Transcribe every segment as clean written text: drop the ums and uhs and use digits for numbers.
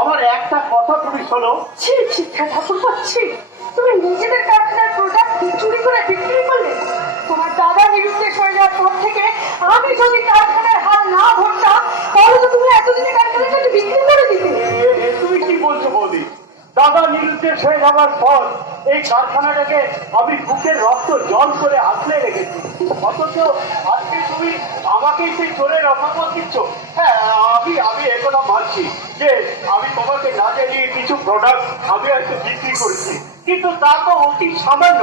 আমার একটা কথা তুমি শোনো। শিক্ষা ঠাকুর পাচ্ছি, তুমি নিজেদের কারখানার প্রোডাক্ট চুরি করে বিক্রি করলে। তোমার দাদা নিরুদ্দেশ হয়ে যাওয়ার পর থেকে আমি যদি কারখানার হাল না ধরতাম, তাহলে তো তুমি এতদিনে কারখানাটাকে বিক্রি করে দিতে। তুমি কি বলছো বৌদি? দাদা নিরুদ্দেশ হয়ে যাওয়ার পর এই কারখানাটাকে আমি বুকের রক্ত জল করে আঁকলে রেখেছি, অথচ আজকে তুমি আমাকেই সেই চোরের অপমান দিচ্ছ। হ্যাঁ, আমি একথা মানছি যে আমি তোমাকে না জানিয়ে কিছু প্রোডাক্ট আমি হয়তো বিক্রি করেছি, কিন্তু তা তো অতি সামান্য।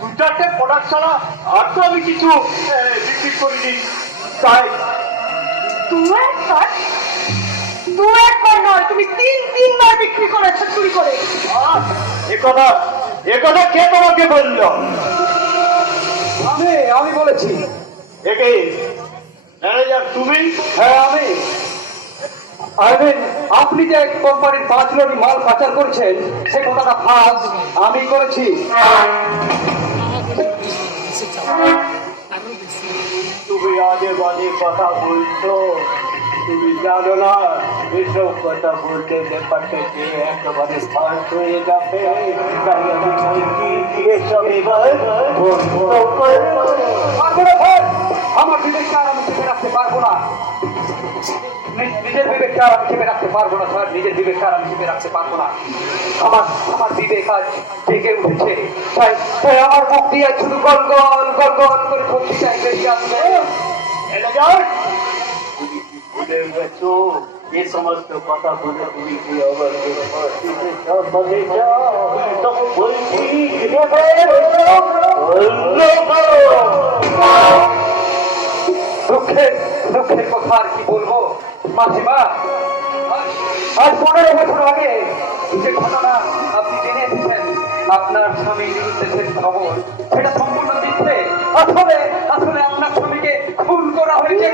দু চারটে প্রোডাক্ট ছাড়া আর তো আমি কিছু বিক্রি করিনি। তাই দু একবার নয়, তুমি তিনবার বিক্রি করেছো চুরি করে। একথা কে তোমাকে বলল? আমি বলেছি। একে ম্যানেজার তুমি? হ্যাঁ আমি। আপনি যে কোম্পানির 5 লরি মাল পাচার করছেন সে কথাটা ফাঁস আমি করেছি। তুমি আজে বাজে কথা বলছো, তুমি জানো না এসব কথা বলতে ব্যাপারটা যে একেবারে ফাঁস হয়ে যাবে। তাই আমি বলছি এসব এবার বন্ধ করো। আমার বিবেককে আর আমি চেপে রাখতে পারবো না। নিজের বিবেককে আর আমি চেপে রাখতে পারবো না স্যার, নিজের বিবেককে আর আমি চেপে রাখতে পারবো না। আমার বিবেক আজ জেগে উঠেছে। তাই আমার মুখ দিয়ে শুধু গল গল গল গল করে সত্যি চাই বেরিয়ে আসবে। ম্যানেজার, তুমি কি ভুলে গেছো এ সমস্ত কথা বলে তুমি কি আবার বলে যাও? তখন বলছি দুঃখের কথা আর কি বলবো মাসিমা। আজ 15 বছর আগে যে ঘটনা আপনি জেনে এসেছেন আপনার স্বামী নিরুদ্দেশের খবর, সেটা সম্পূর্ণ মিথ্যে। আসলে আপনার স্বামীকে খুন করা হয়েছে।